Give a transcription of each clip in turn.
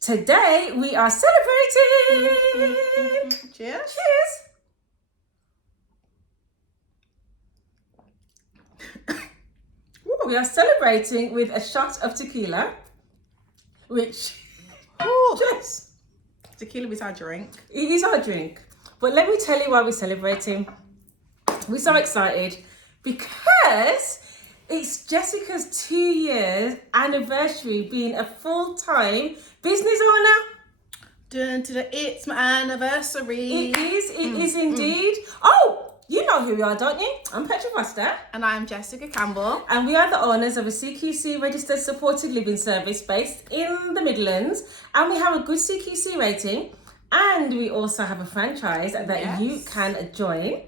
Today we are celebrating. Cheers. We are celebrating with a shot of tequila, which just Tequila is our drink. it is our drink. But let me tell you why we're celebrating. We're so excited because it's Jessica's 2 years anniversary being a full-time business owner. It's my anniversary. It is indeed. Oh, you know who we are, don't you? I'm Petra. And I'm Jessica Campbell. And we are the owners of a CQC registered supported living service based in the Midlands. And we have a good CQC rating. And we also have a franchise that you can join.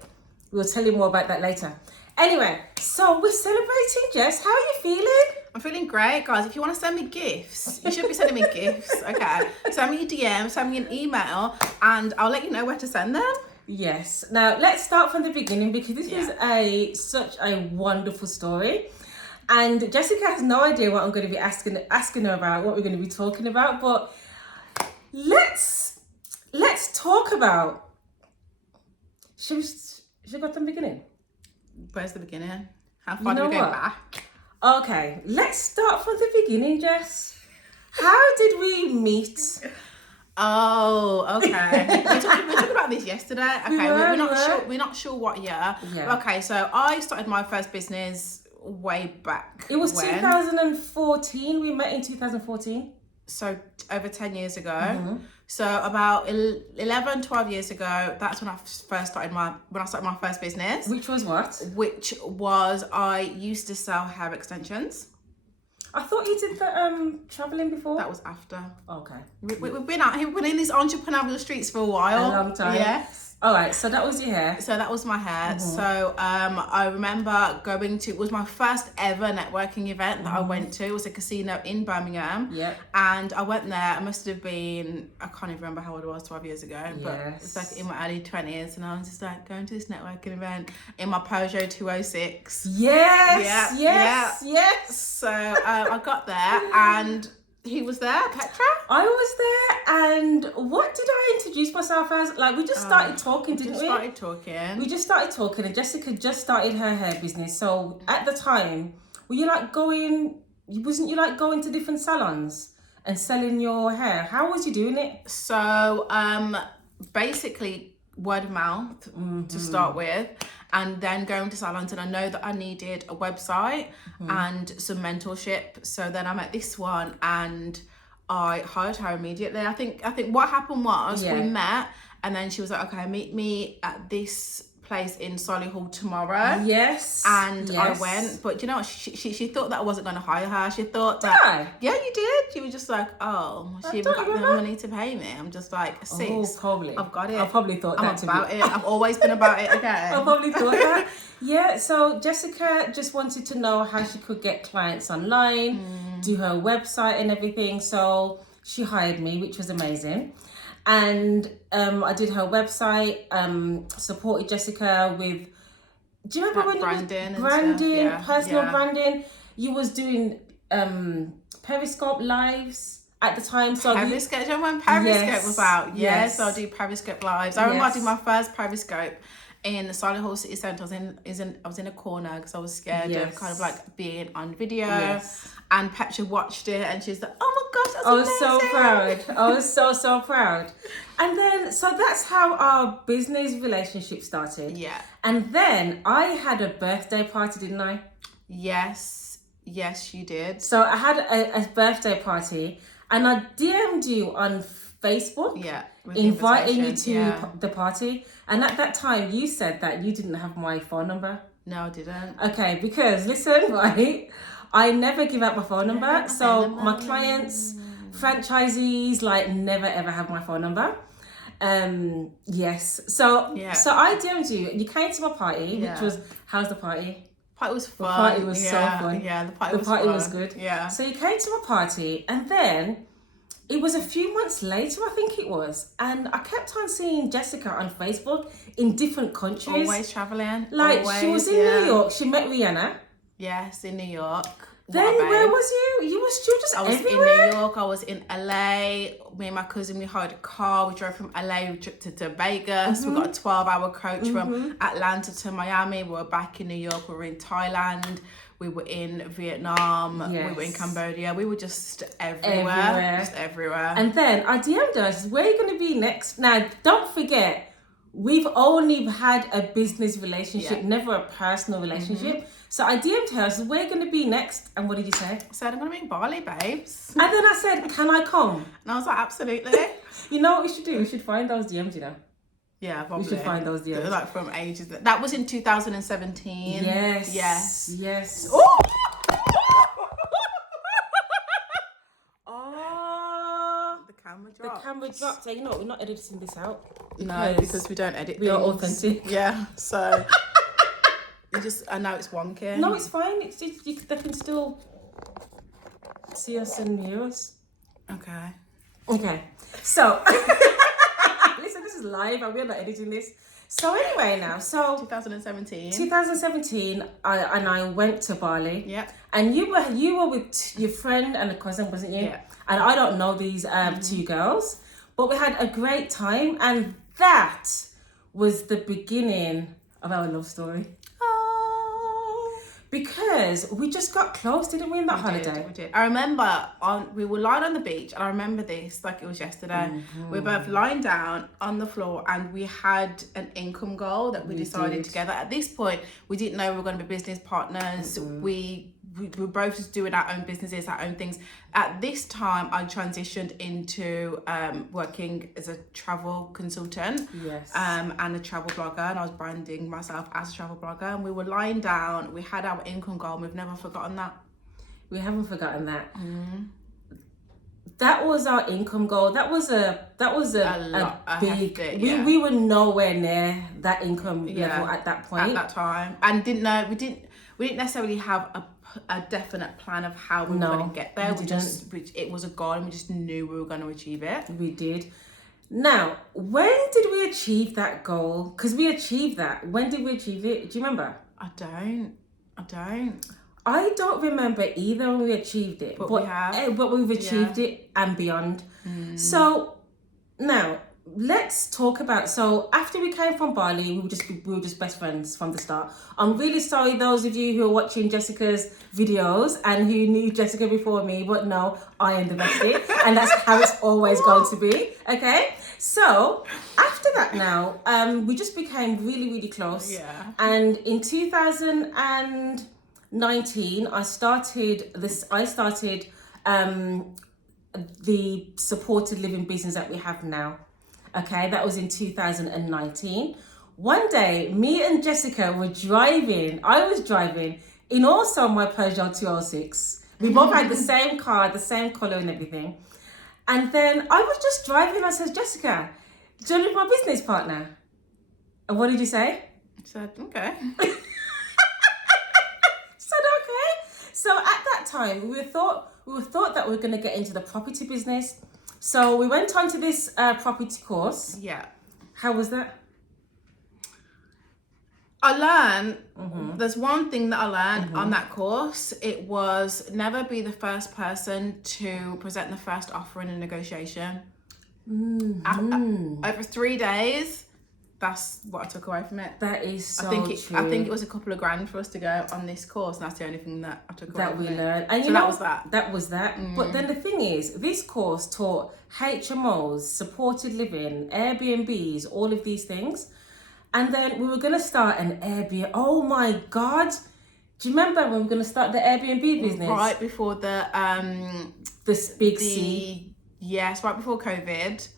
We'll tell you more about that later. Anyway, so we're celebrating, Jess. How are you feeling? I'm feeling great, guys. If you want to send me gifts, you should be sending me gifts, okay? Send me a DM, send me an email, and I'll let you know where to send them. Yes. Now, let's start from the beginning because this is such a wonderful story. And Jessica has no idea what I'm going to be asking her about, what we're going to be talking about. But let's talk about... Should we go from the beginning? Where's the beginning? How far do we go back? Okay, let's start from the beginning, Jess. How did we meet? Oh, okay. we talked about this yesterday. Okay, we're not sure what year. Yeah. Okay, so I started my first business way back. It was 2014. We met in 2014. So over 10 years ago. So about 11, 12 years ago, that's when I started my first business. Which was what? Which was, I used to sell hair extensions. I thought you did the traveling before. That was after. Okay. We've been out here, we've been in these entrepreneurial streets for a while. A long time. Yes. All right, so that was your hair. So that was my hair. So I remember going to, it was my first ever networking event that I went to. It was a casino in Birmingham. Yep. And I went there, I must have been, I can't even remember how old I was 12 years ago. But it's like in my early 20s. And I was just like going to this networking event in my Peugeot 206. Yes. So I got there and he was there, Petra. I was there, and what did I introduce myself as? Like, we just started talking, didn't we? We just started talking, and Jessica just started her hair business. So at the time, wasn't you like going to different salons and selling your hair? How was you doing it? So basically word of mouth to start with, and then going to salons. And I know that I needed a website and some mentorship. So then I met this one and I hired her immediately. I think what happened was we met, and then she was like, okay, meet me at this place in Solihull tomorrow. Yes. And I went, but you know what? She thought that I wasn't going to hire her. She thought that. Yeah, you did. She was just like, oh, she even got the money to pay me. I'm just like, sis, probably. I've got it. I probably thought I'm that about it. I've always been about it. Okay. I probably thought that. Yeah. So Jessica just wanted to know how she could get clients online, do her website and everything. So she hired me, which was amazing. And I did her website, supported Jessica with, do you remember when branding, personal branding? You was doing Periscope lives at the time. So Periscope, do you remember when Periscope was out? Yes, so I do Periscope lives. I remember I did my first Periscope in the Solihull City Centre. I was in a corner because I was scared of kind of like being on video. And Petra watched it and she's like, oh my gosh, that's amazing. I was so proud. I was so proud. And then, so that's how our business relationship started. Yeah. And then I had a birthday party, didn't I? Yes, you did. So I had a birthday party and I DM'd you on Facebook. Yeah. Inviting you to the party. And at that time, you said that you didn't have my phone number. No, I didn't. Okay, because listen, right? I never give out my phone number. So my clients, franchisees, like never ever have my phone number. Yes. So I DM'd you. You came to my party, which was, how's the party? Party was fun. The party was so fun. Yeah, the party was good. Yeah. So you came to my party, and then it was a few months later, I think it was, and I kept on seeing Jessica on Facebook in different countries. Always traveling. Like she was in New York. She met Rihanna. Yes, in New York. Then where was you? You were still just I was everywhere. in New York. I was in LA. Me and my cousin, we hired a car. We drove from LA to Vegas. We got a 12-hour coach from Atlanta to Miami. We were back in New York. We were in Thailand. We were in Vietnam. Yes. We were in Cambodia. We were just everywhere. Just everywhere. And then I DM'd us, where are you going to be next? Now, don't forget, we've only had a business relationship, never a personal relationship. So I DM'd her, so where are you going to be next? And what did you say? I said, I'm going to be in Bali, babes. And then I said, can I come? And I was like, absolutely. You know what we should do? We should find those DMs, you know. Yeah, probably. We should find those DMs. Like from ages. That was in 2017. Yes. Yes. Yes. Oh! Oh. The camera dropped. The camera dropped. So, you know, we're not editing this out. No, because we don't edit We are things. authentic. Yeah, so... I know it's wonky. No, it's fine. It's just, they can still see us and hear us. Okay. So, listen, this is live and we're not editing this. So anyway now, 2017, I went to Bali. Yeah. And you were with your friend and a cousin, wasn't you? Yeah. And I don't know these two girls, but we had a great time, and that was the beginning of our love story. Because we just got close, didn't we, in that holiday? We did. I remember we were lying on the beach, and I remember this like it was yesterday. We were both lying down on the floor, and we had an income goal that we decided together. At this point, we didn't know we were going to be business partners. We were both just doing our own businesses, our own things. At this time, I transitioned into working as a travel consultant, and a travel blogger, and I was branding myself as a travel blogger. And we were lying down. We had our income goal, and we've never forgotten that. We haven't forgotten that. That was our income goal. That was a big. Hefty, we were nowhere near that income level at that point. At that time, and we didn't necessarily have a definite plan of how we were going to get there. It was a goal, and we just knew we were going to achieve it. We did. Now, when did we achieve that goal? Because we achieved that. When did we achieve it? Do you remember? I don't. I don't remember either when we achieved it. But we have. But we've achieved it and beyond. So, now, let's talk about, so after we came from Bali, we were just best friends from the start. I'm really sorry those of you who are watching Jessica's videos and who knew Jessica before me, but no, I am the bestie, and that's how it's always going to be. Okay, so after that now, we just became really, really close. And in 2019, I started the supported living business that we have now. Okay, that was in 2019. One day, me and Jessica were driving. I was driving in also my Peugeot 206. We both had the same car, the same colour and everything. And then I was just driving. I said, Jessica, do you want to be my business partner? And what did you say? I said, okay. Said, okay. So at that time, we thought that we were going to get into the property business. So we went on to this property course. Yeah. How was that? I learned, there's one thing that I learned on that course. It was never be the first person to present the first offer in a negotiation. Over 3 days, that's what I took away from it. That is so true. I think it was a couple of grand for us to go on this course, and that's the only thing that I took away that from we it. learned. And so you know, that was that. But then the thing is, this course taught HMOs, supported living, Airbnbs, all of these things. And then we were going to start an Airbnb. Oh my God. Do you remember when we were going to start the Airbnb business? Right before the big C. Yes, right before COVID.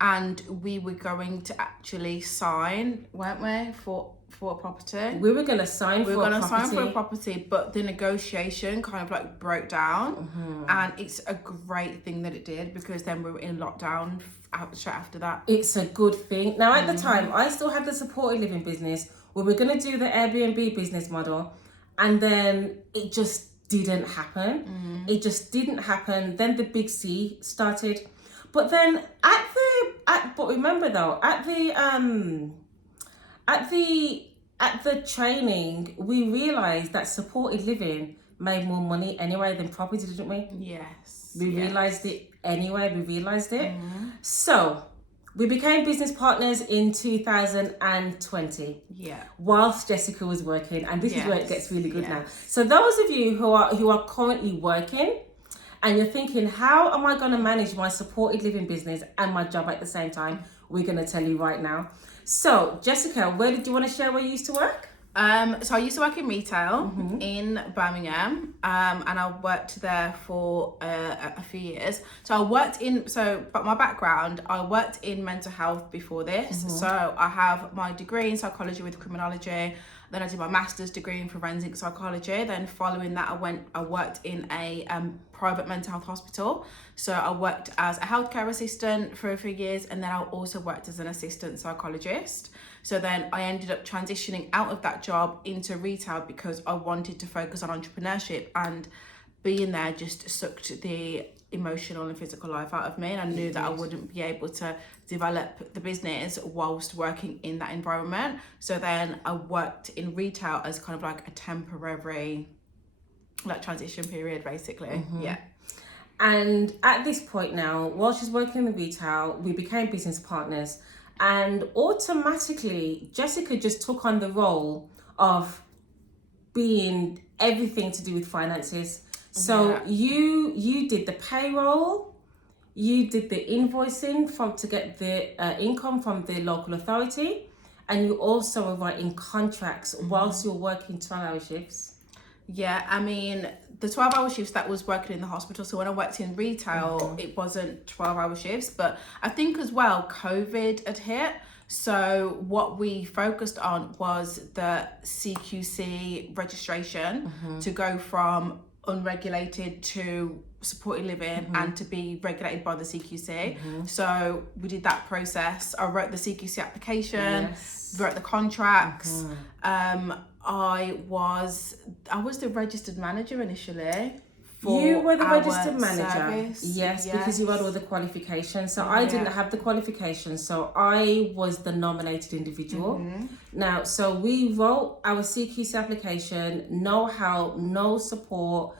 And we were going to actually sign, weren't we, for a property? We were going to sign for a property. We were going to sign for a property, but the negotiation kind of like broke down. And it's a great thing that it did, because then we were in lockdown straight after that. It's a good thing. Now, at the time, I still had the supported living business. We were going to do the Airbnb business model, and then it just didn't happen. It just didn't happen. Then the big C started. But then but remember though, at the training, we realized that supported living made more money anyway than property, didn't we? Yes. We realised it anyway. We realised it. So we became business partners in 2020. Yeah. Whilst Jessica was working, and this is where it gets really good now. Yes. So those of you who are currently working, and you're thinking, how am I going to manage my supported living business and my job at the same time? We're going to tell you right now. So, Jessica, where did you want to share where you used to work? So I used to work in retail in Birmingham, and I worked there for a few years. But my background, I worked in mental health before this. So I have my degree in psychology with criminology. Then I did my master's degree in forensic psychology. Then following that, I worked in a private mental health hospital. So I worked as a healthcare assistant for a few years, and then I also worked as an assistant psychologist. So then I ended up transitioning out of that job into retail because I wanted to focus on entrepreneurship, and being there just sucked the emotional and physical life out of me, and I knew that I wouldn't be able to develop the business whilst working in that environment. So then I worked in retail as kind of like a temporary transition period, basically. Yeah. And at this point now, while she's working in the retail, we became business partners, and automatically Jessica just took on the role of being everything to do with finances. So you did the payroll, you did the invoicing to get the income from the local authority, and you also were writing contracts whilst you're working 12-hour shifts. Yeah, I mean, the 12-hour shifts that was working in the hospital. So when I worked in retail, it wasn't 12-hour shifts, but I think as well, COVID had hit. So what we focused on was the CQC registration to go from unregulated to supported living and to be regulated by the CQC. So we did that process. I wrote the CQC application, wrote the contracts. I was the registered manager initially. You were the registered manager. Service. Yes, because you had all the qualifications. So I didn't have the qualifications. So I was the nominated individual. Now, so we wrote our CQC application, no help, no support,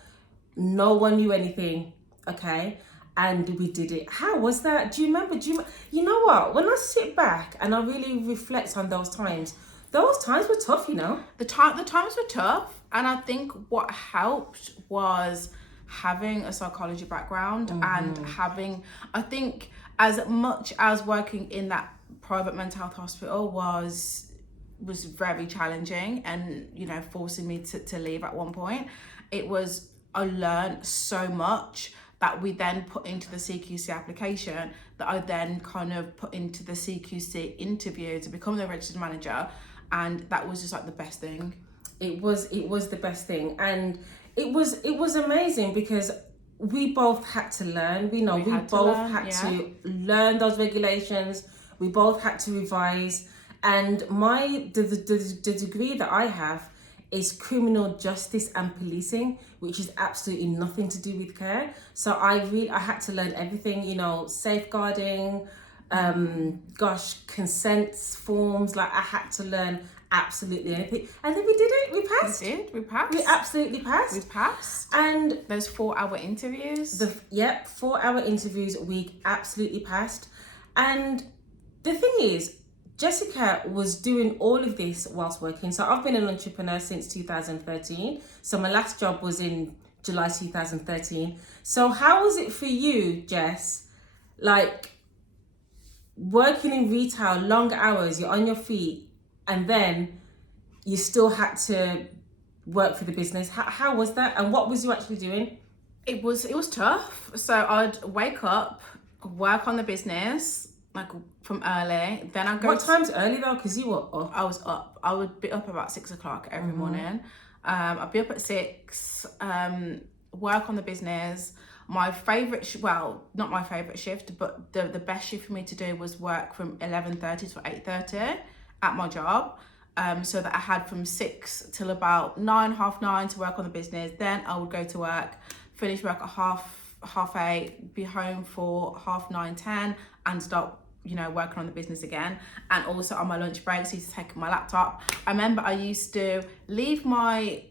no one knew anything. Okay. And we did it. How was that? Do you remember? You know what? When I sit back and I really reflect on those times were tough, you know? The times were tough. And I think what helped was having a psychology background and I think as much as working in that private mental health hospital was very challenging and, you know, forcing me to leave at one point, I learned so much that we then put into the CQC application that I then kind of put into the CQC interview to become the registered manager. And that was just like the best thing. It was the best thing. And it was amazing because we both had to learn. We both had to learn those regulations. We both had to revise. And the degree that I have is criminal justice and policing, which is absolutely nothing to do with care. So I had to learn everything, you know, safeguarding, consents forms. Like I had to learn absolutely anything, and then we did it. We passed. We absolutely passed. We passed. And those 4-hour interviews. 4-hour interviews. We absolutely passed. And the thing is, Jessica was doing all of this whilst working. So I've been an entrepreneur since 2013. So my last job was in July 2013. So how was it for you, Jess? Like working in retail, long hours, you're on your feet, and then you still had to work for the business. How was that? And what was you actually doing? It was tough. So I'd wake up, work on the business, like from early. Then I'd go. What time's early though? Because you were up. I was up. I would be up about 6 o'clock every morning. I'd be up at 6, work on the business. My favourite, not my favourite shift, but the best shift for me to do was work from 11:30 to 8:30 at my job. So that I had from 6 till about 9, half 9 to work on the business. Then I would go to work, finish work at half 8, be home for half 9, 10, and start, you know, working on the business again. And also on my lunch breaks, I used to take my laptop. I remember I used to leave my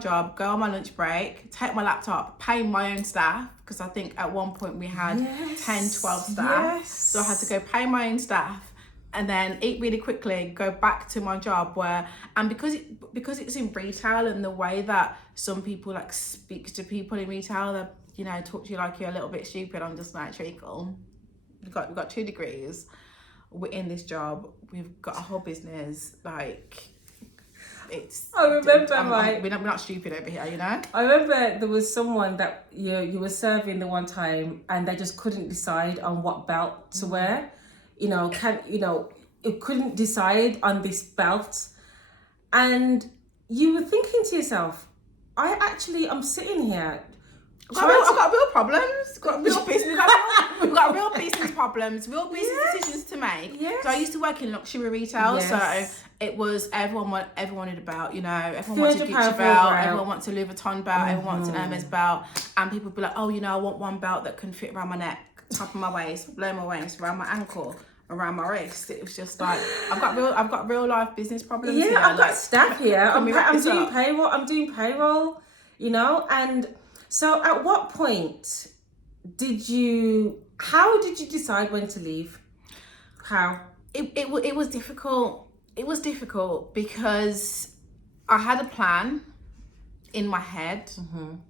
job, go on my lunch break, take my laptop, pay my own staff, because I think at one point we had 10, 12 staff. So I had to go pay my own staff and then eat really quickly, go back to my job and because it's in retail, and the way that some people like speak to people in retail, that, you know, talk to you like you're a little bit stupid. I'm just like, treacle. We've got 2 degrees. We're in this job. We've got a whole business. Like, it's. I remember, we're not stupid over here, you know. I remember there was someone that you were serving the one time, and they just couldn't decide on what belt to wear. You know, it couldn't decide on this belt, and you were thinking to yourself, I'm sitting here. I've got real problems. Got real business. We've got real business problems. Real business decisions to make. Yes. So I used to work in luxury retail. Yes. So it was everyone wanted a belt. You know, everyone wants a Gucci belt. Everyone wants a Louis Vuitton belt. Everyone wants an Hermes belt. And people be like, oh, you know, I want one belt that can fit around my neck, top of my waist, below my waist, around my ankle, around my wrist. It was just like, I've got real life business problems. Yeah, here. I've got like, staff here. I'm doing up? payroll. I'm doing payroll. You know, and so at what point how did you decide when to leave? How? It was difficult. It was difficult because I had a plan in my head.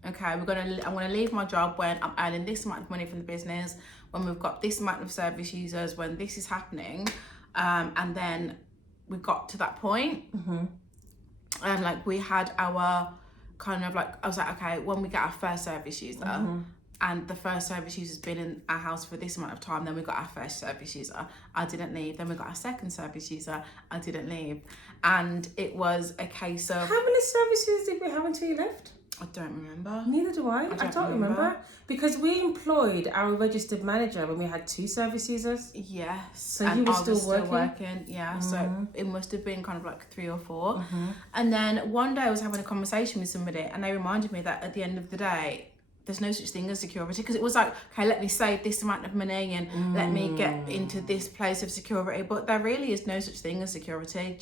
Okay, I'm gonna leave my job when I'm earning this amount of money from the business, when we've got this amount of service users, when this is happening, and then we got to that point, and like we had our kind of like, I was like, okay, when we get our first service user, and the first service user's been in our house for this amount of time, then we got our first service user, I didn't leave. Then we got our second service user, I didn't leave. And it was a case of... How many service users did we have until you left? I don't remember. Neither do I. I don't remember. Because we employed our registered manager when we had 2 service users. Yes. So you were still working? Yeah. So it must have been kind of like 3 or 4. And then one day I was having a conversation with somebody, and they reminded me that at the end of the day, there's no such thing as security, because it was like, okay, let me save this amount of money and let me get into this place of security. But there really is no such thing as security.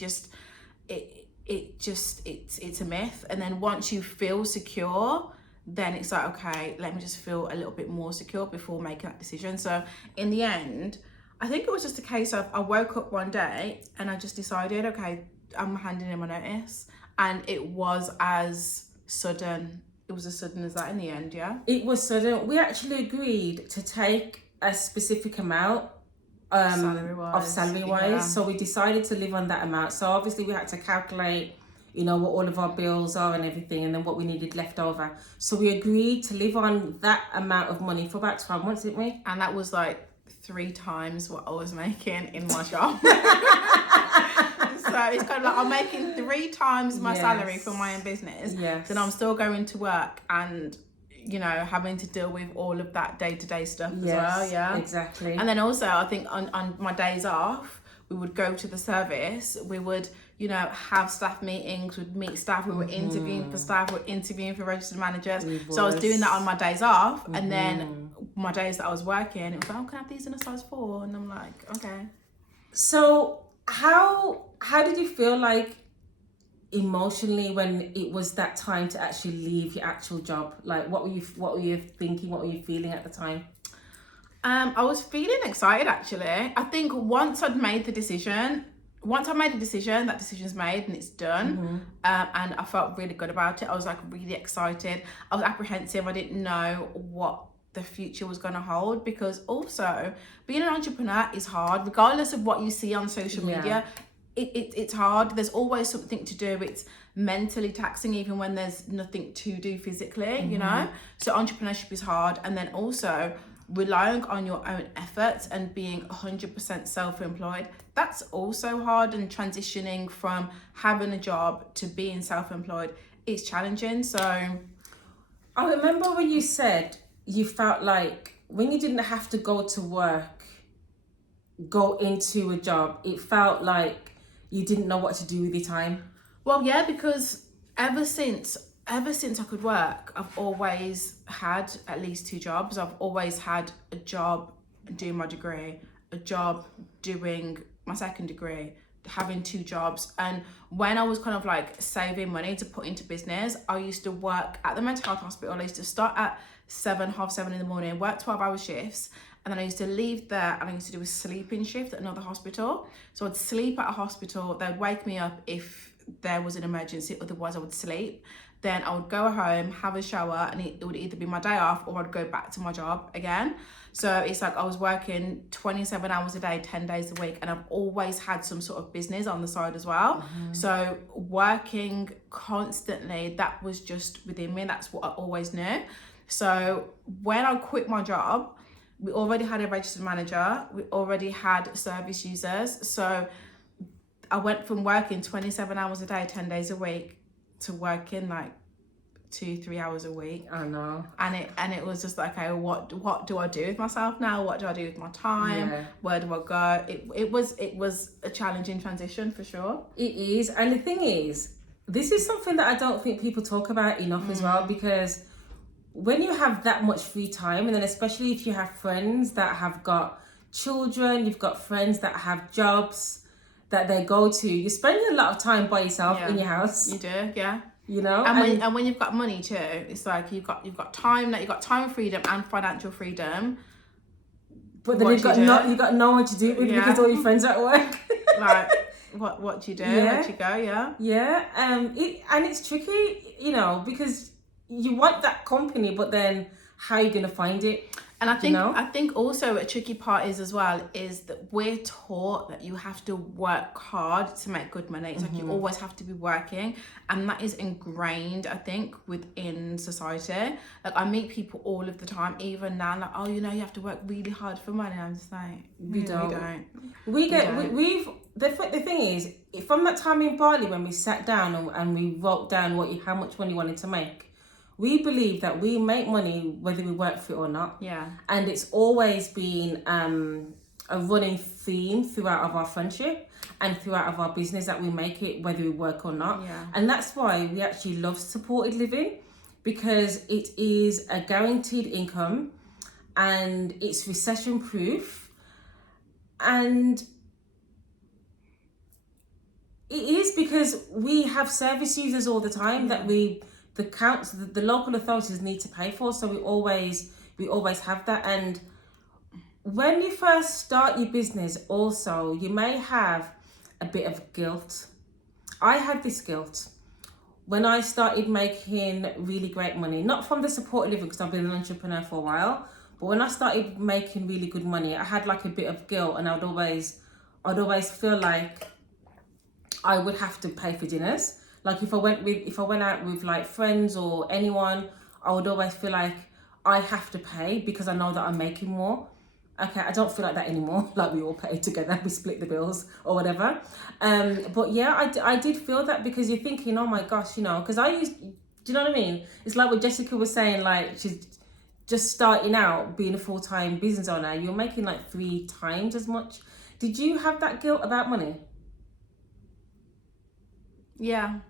It's a myth. And then once you feel secure, then it's like, okay, let me just feel a little bit more secure before making that decision. So in the end, I think it was just a case of, I woke up one day and I just decided, okay, I'm handing in my notice. And it was as sudden as that in the end. Yeah, it was sudden. We actually agreed to take a specific amount salary wise. So we decided to live on that amount. So obviously we had to calculate, you know, what all of our bills are and everything, and then what we needed left over. So we agreed to live on that amount of money for about 12 months, didn't we? And that was like 3 times what I was making in my job. So it's kind of like, I'm making 3 times my salary for my own business. Yes. Then I'm still going to work and, you know, having to deal with all of that day-to-day stuff as well. Yeah, exactly. And then also, I think on my days off, we would go to the service. We would, you know, have staff meetings. We'd meet staff. We were interviewing for staff. We were interviewing for registered managers. So I was doing that on my days off. And then my days that I was working, it was like, oh, can I have these in a size 4? And I'm like, okay. So how did you feel like emotionally when it was that time to actually leave your actual job? Like, what were you thinking? What were you feeling at the time? I was feeling excited, actually. I think once I made the decision, that decision's made and it's done. And I felt really good about it. I was like really excited. I was apprehensive. I didn't know what the future was going to hold, because also being an entrepreneur is hard, regardless of what you see on social media. It's hard. There's always something to do. It's mentally taxing, even when there's nothing to do physically, you know. So entrepreneurship is hard. And then also relying on your own efforts and being 100% self-employed, that's also hard. And transitioning from having a job to being self-employed is challenging. So I remember when you said you felt like when you didn't have to go to work, go into a job, it felt like you didn't know what to do with your time. Well, yeah, because ever since I could work, I've always had at least 2 jobs. I've always had a job doing my degree, a job, doing my second degree, having 2 jobs. And when I was kind of like saving money to put into business, I used to work at the mental health hospital. I used to start at 7:30 in the morning, work 12-hour shifts, and then I used to leave there and I used to do a sleeping shift at another hospital. So I'd sleep at a hospital, they'd wake me up if there was an emergency, otherwise I would sleep. Then I would go home, have a shower, and it would either be my day off or I'd go back to my job again. So it's like I was working 27 hours a day, 10 days a week, and I've always had some sort of business on the side as well. So working constantly, that was just within me. That's what I always knew. So when I quit my job, we already had a registered manager, we already had service users. So I went from working 27 hours a day, 10 days a week, to working like 2-3 hours a week. I know. And it was just like, okay, what do I do with myself now? What do I do with my time? Where do I go? It was a challenging transition for sure. It is. And the thing is, this is something that I don't think people talk about enough as well, because when you have that much free time, and then especially if you have friends that have got children, you've got friends that have jobs that they go to, you're spending a lot of time by yourself in your house. You do, yeah. You know, and when you've got money too, it's like you've got time, like you've got time freedom and financial freedom. But then you've got no one to do it with because all your friends are at work. Like, what do you do? Where do you go? Yeah. And it's tricky, you know, because you want that company, but then how are you gonna find it? And I think also a tricky part is that we're taught that you have to work hard to make good money. It's like you always have to be working, and that is ingrained, I think, within society. Like I meet people all of the time, even now, like, oh, you know, you have to work really hard for money. I'm just like, we don't. The thing is, from that time in Bali when we sat down and we wrote down how much money we wanted to make, we believe that we make money whether we work for it or not. Yeah. And it's always been a running theme throughout of our friendship and throughout of our business that we make it whether we work or not. Yeah. And that's why we actually love supported living, because it is a guaranteed income and it's recession proof, and it is because we have service users all the time that the local authorities need to pay for, so we always have that. And when you first start your business also, you may have a bit of guilt. I had this guilt when I started making really great money, not from the supported living because I've been an entrepreneur for a while, but when I started making really good money, I had like a bit of guilt, and I'd always feel like I would have to pay for dinners. Like if I went out with like friends or anyone, I would always feel like I have to pay because I know that I'm making more. Okay, I don't feel like that anymore. Like we all pay together, we split the bills or whatever. But yeah, I did feel that, because you're thinking, oh my gosh, you know, because do you know what I mean? It's like what Jessica was saying, like she's just starting out being a full-time business owner. You're making like 3 times as much. Did you have that guilt about money? Yeah.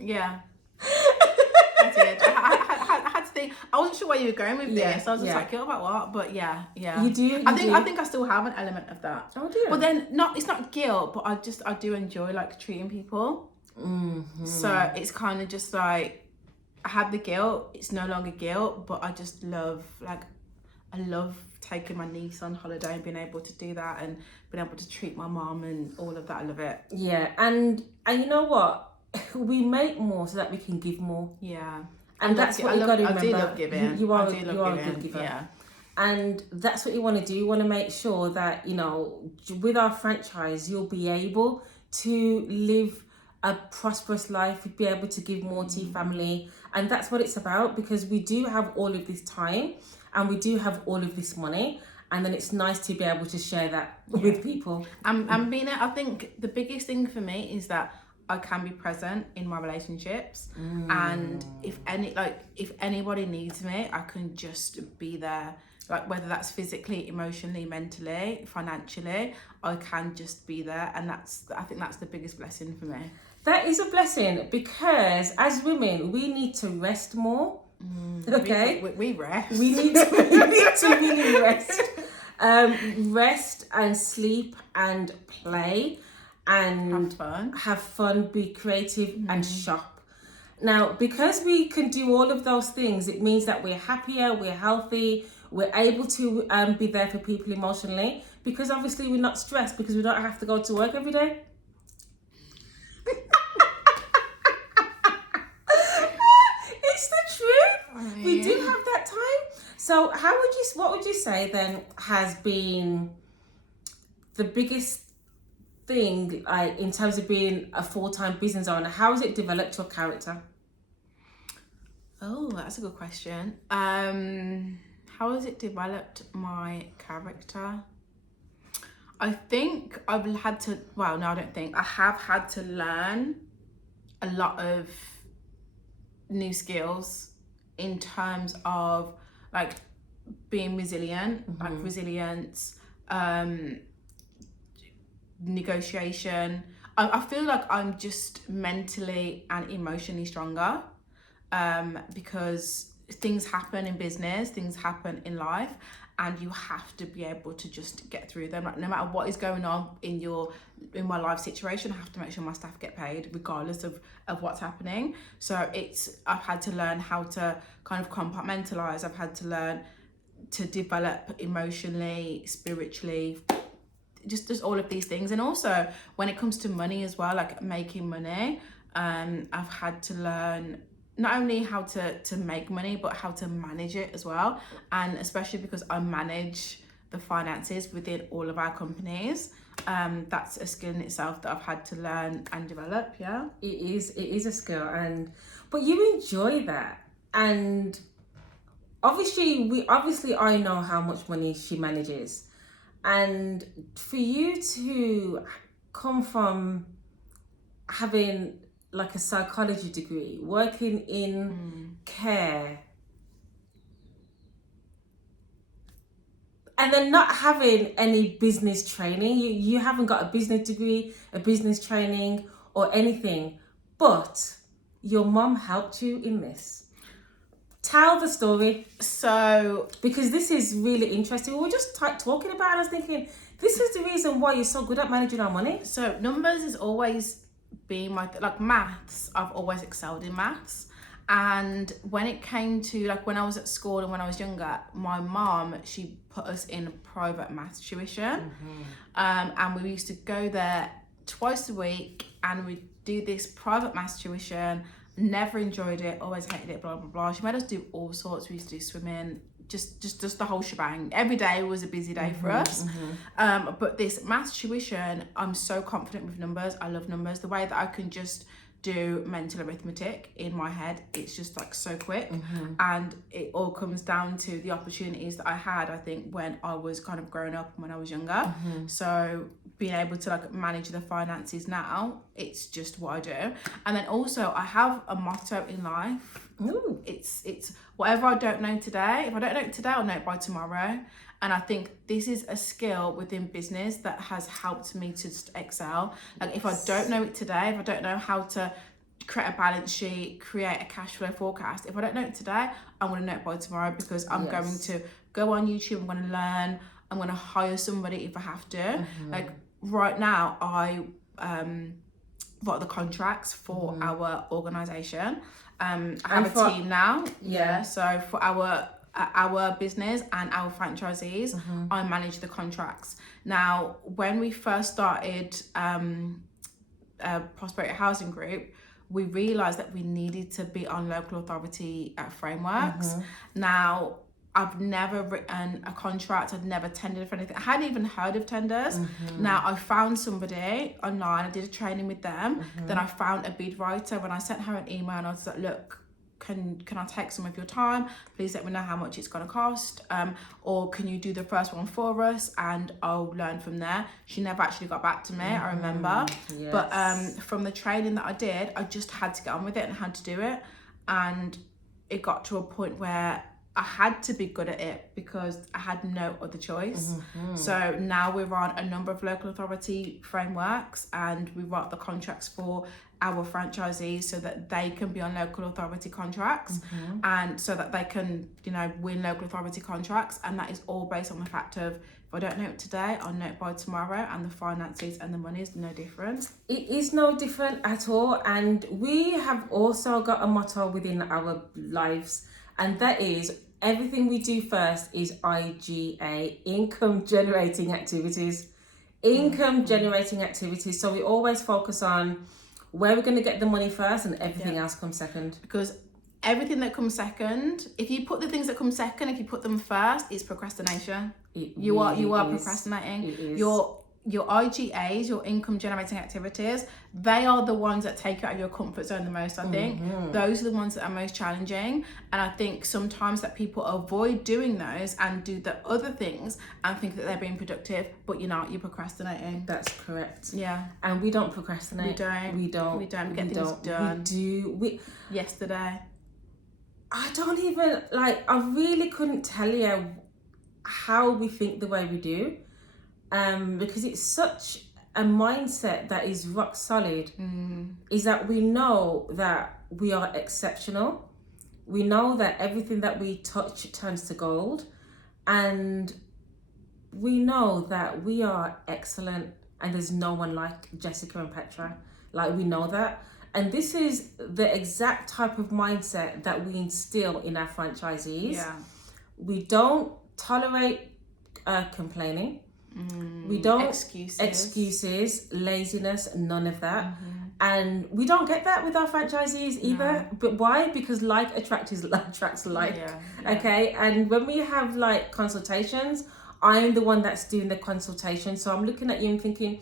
I did. I had to think. I wasn't sure where you were going with this. I was just like, guilt about what? But yeah. You do. I think I still have an element of that. Oh dear. But then it's not guilt, but I do enjoy like treating people. So it's kind of just like I had the guilt. It's no longer guilt, but I just love I love taking my niece on holiday and being able to do that and being able to treat my mom and all of that. I love it. Yeah, and you know what? We make more so that we can give more. Yeah. And that's what you got to remember. I do love giving. You are a good giver. Yeah. And that's what you want to do. You want to make sure that, you know, with our franchise, you'll be able to live a prosperous life, be able to give more to your family. And that's what it's about, because we do have all of this time and we do have all of this money. And then it's nice to be able to share that with people. And being I think the biggest thing for me is that I can be present in my relationships, and if anybody needs me, I can just be there. Like whether that's physically, emotionally, mentally, financially, I can just be there, and I think that's the biggest blessing for me. That is a blessing, because as women, we need to rest more. Okay, we rest. We need to really rest. Rest and sleep and play and have fun, be creative and shop. Now, because we can do all of those things, it means that we're happier, we're healthy, we're able to be there for people emotionally, because obviously we're not stressed because we don't have to go to work every day. It's the truth. We do have that time. So what would you say then has been the biggest thing in terms of being a full-time business owner? How has it developed your character? Oh, that's a good question. How has it developed my character? I think I've had to, well, no, I don't think. I have had to learn a lot of new skills in terms of like being resilient, like resilience, negotiation. I feel like I'm just mentally and emotionally stronger because things happen in business, things happen in life, and you have to be able to just get through them. Like no matter what is going on in my life situation, I have to make sure my staff get paid regardless of what's happening. So I've had to learn how to kind of compartmentalize. I've had to learn to develop emotionally, spiritually, just all of these things. And also when it comes to money as well, like making money, I've had to learn not only how to make money, but how to manage it as well. And especially because I manage the finances within all of our companies, that's a skill in itself that I've had to learn and develop. Yeah, it is a skill, but you enjoy that. And obviously I know how much money she manages, and for you to come from having like a psychology degree, working in care, and then not having any business training. You haven't got a business degree, a business training or anything, but your mom helped you in this. Tell the story. So, because this is really interesting. We were just talking about it. I was thinking, this is the reason why you're so good at managing our money. So numbers has always been like maths. I've always excelled in maths. And when it came to like when I was at school and when I was younger, my mom, she put us in private maths tuition. And we used to go there twice a week and we'd do this private maths tuition. Never enjoyed it, always hated it, blah blah blah. She made us do all sorts. We used to do swimming, just the whole shebang. Every day was a busy day for us. But this maths tuition, I'm so confident with numbers. I love numbers. The way that I can just do mental arithmetic in my head, it's just like so quick. And it all comes down to the opportunities that I had, I think, when I was kind of growing up, when I was younger. So being able to like manage the finances now, it's just what I do. And then also I have a motto in life. It's whatever I don't know today, if I don't know it today, I'll know it by tomorrow. And I think this is a skill within business that has helped me to just excel. Like if I don't know it today, if I don't know how to create a balance sheet, create a cash flow forecast, if I don't know it today, I'm going to know it by tomorrow, because I'm going to go on YouTube, I'm going to learn, I'm going to hire somebody if I have to. Like right now, I write the contracts for our organisation. I have a team now. So for our business and our franchisees, I manage the contracts. Now, when we first started Prosperity Housing Group, we realised that we needed to be on local authority frameworks. Now, I've never written a contract, I'd never tendered for anything. I hadn't even heard of tenders. Now, I found somebody online, I did a training with them, then I found a bid writer. When I sent her an email and I was like, look, can I take some of your time? Please let me know how much it's going to cost. Or can you do the first one for us and I'll learn from there. She never actually got back to me, I remember. But from the training that I did, I just had to get on with it and had to do it. And it got to a point where I had to be good at it because I had no other choice. So now we're on a number of local authority frameworks, and we write the contracts for our franchisees so that they can be on local authority contracts, and so that they can, you know, win local authority contracts. And that is all based on the fact of, if I don't know it today, I'll know it by tomorrow, and the finances and the money is no different. It is no different at all. And we have also got a motto within our lives, and that is, everything we do first is IGA, income generating activities. Income generating activities. So we always focus on where we're going to get the money first, and everything else comes second. Because everything that comes second, if you put the things that come second, if you put them first, it's procrastination. You are procrastinating. It is. Your IGAs, your income generating activities, they are the ones that take you out of your comfort zone the most, I think. Those are the ones that are most challenging. And I think sometimes that people avoid doing those and do the other things and think that they're being productive, but you're not, you're procrastinating. That's correct. Yeah. And we don't procrastinate. We don't. We don't. We don't get things done. Yesterday. I don't even, I really couldn't tell you how we think the way we do. Because it's such a mindset that is rock solid, is that we know that we are exceptional. We know that everything that we touch turns to gold, and we know that we are excellent, and there's no one like Jessica and Petra. We know that. And this is the exact type of mindset that we instill in our franchisees. Yeah. We don't tolerate complaining. We don't excuses, laziness, none of that. And we don't get that with our franchisees either. No. But why? Because like attracts like. Yeah. Okay. And when we have consultations, I'm the one that's doing the consultation. So I'm looking at you and thinking,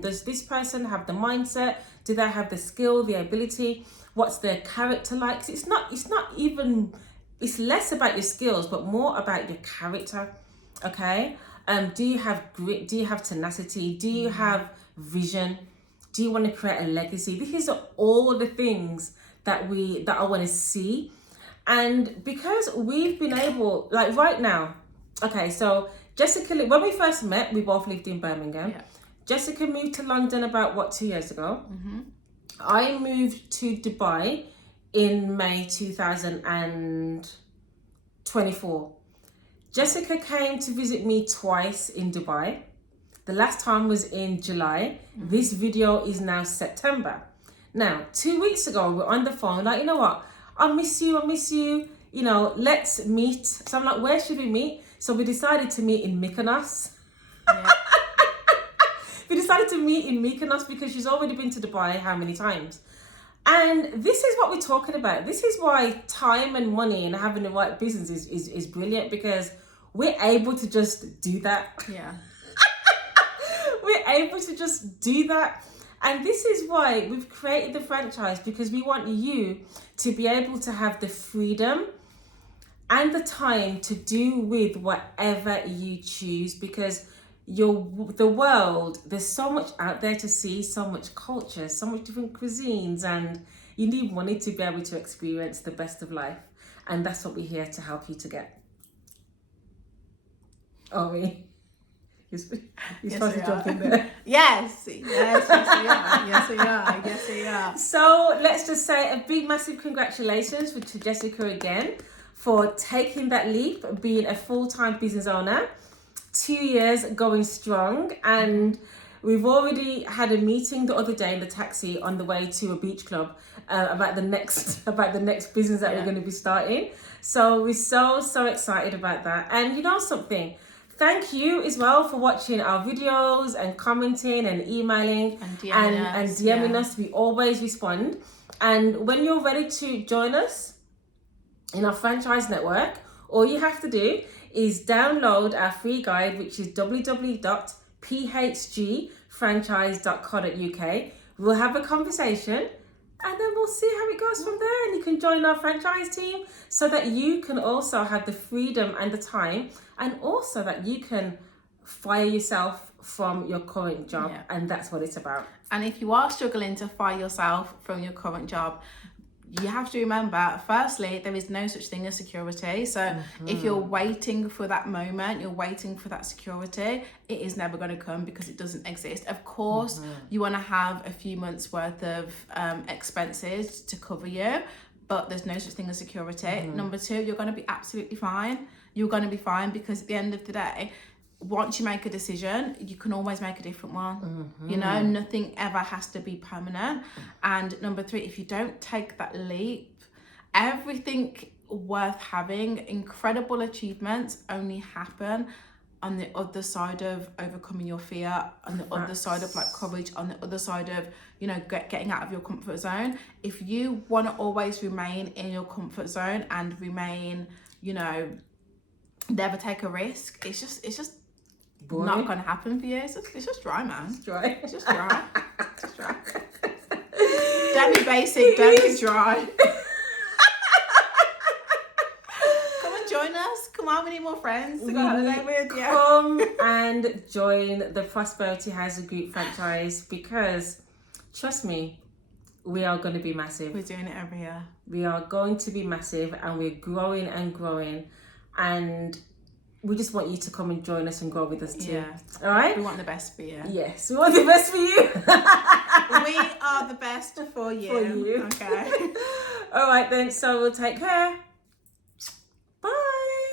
does this person have the mindset? Do they have the skill, the ability? What's their character like? It's less about your skills, but more about your character. Okay. Do you have grit? Do you have tenacity? Do you have vision? Do you want to create a legacy? These are all the things that I want to see. And because we've been able, right now, okay, so Jessica, when we first met, we both lived in Birmingham. Yeah. Jessica moved to London about 2 years ago. I moved to Dubai in May 2024. Jessica came to visit me twice in Dubai. The last time was in July. This video is now September. Now, 2 weeks ago, we're on the phone, you know what? I miss you. Let's meet. So I'm like, where should we meet? So we decided to meet in Mykonos. Yeah. We decided to meet in Mykonos because she's already been to Dubai how many times? And this is what we're talking about. This is why time and money and having the right business is brilliant, because we're able to just do that. Yeah. We're able to just do that. And this is why we've created the franchise, because we want you to be able to have the freedom and the time to do with whatever you choose, because the world, there's so much out there to see, so much culture, so much different cuisines, and you need money to be able to experience the best of life. And that's what we're here to help you to get. Oh, me? You're supposed to jump in there. Yes, we are. Yes, we are. So let's just say a big, massive congratulations to Jessica again for taking that leap, being a full-time business owner. 2 years going strong, and we've already had a meeting the other day in the taxi on the way to a beach club about the next business that we're going to be starting. So we're so excited about that. And you know something? Thank you as well for watching our videos and commenting and emailing and DMing us. We always respond. And when you're ready to join us in our franchise network, all you have to do is download our free guide, which is www.phgfranchise.co.uk. We'll have a conversation, and then we'll see how it goes from there. And you can join our franchise team so that you can also have the freedom and the time, and also that you can fire yourself from your current job. And that's what it's about. And if you are struggling to fire yourself from your current job, you have to remember, firstly, there is no such thing as security. So if you're waiting for that moment, you're waiting for that security, it is never going to come because it doesn't exist. Of course, you want to have a few months worth of expenses to cover you, but there's no such thing as security. Number two, you're going to be absolutely fine. You're going to be fine because at the end of the day, once you make a decision, you can always make a different one. You know, nothing ever has to be permanent. And number three, if you don't take that leap, everything worth having, incredible achievements only happen on the other side of overcoming your fear, on the other side of like courage, on the other side of, you know, getting out of your comfort zone. If you want to always remain in your comfort zone and remain, you know, never take a risk, it's just boring. Not gonna happen for you. It's just dry, man. It's dry. It's just dry. It's just dry. Don't be basic. Don't be dry. Come and join us. Come on, we need more friends to go on holiday with. Yeah. Come and join the Prosperity Housing Group franchise because, trust me, we are going to be massive. We're doing it every year. We are going to be massive, and we're growing and growing, and we just want you to come and join us and grow with us too. Yeah. All right? We want the best for you. Yes, we want the best for you. We are the best for you. For you. Okay. All right then, so we'll take care.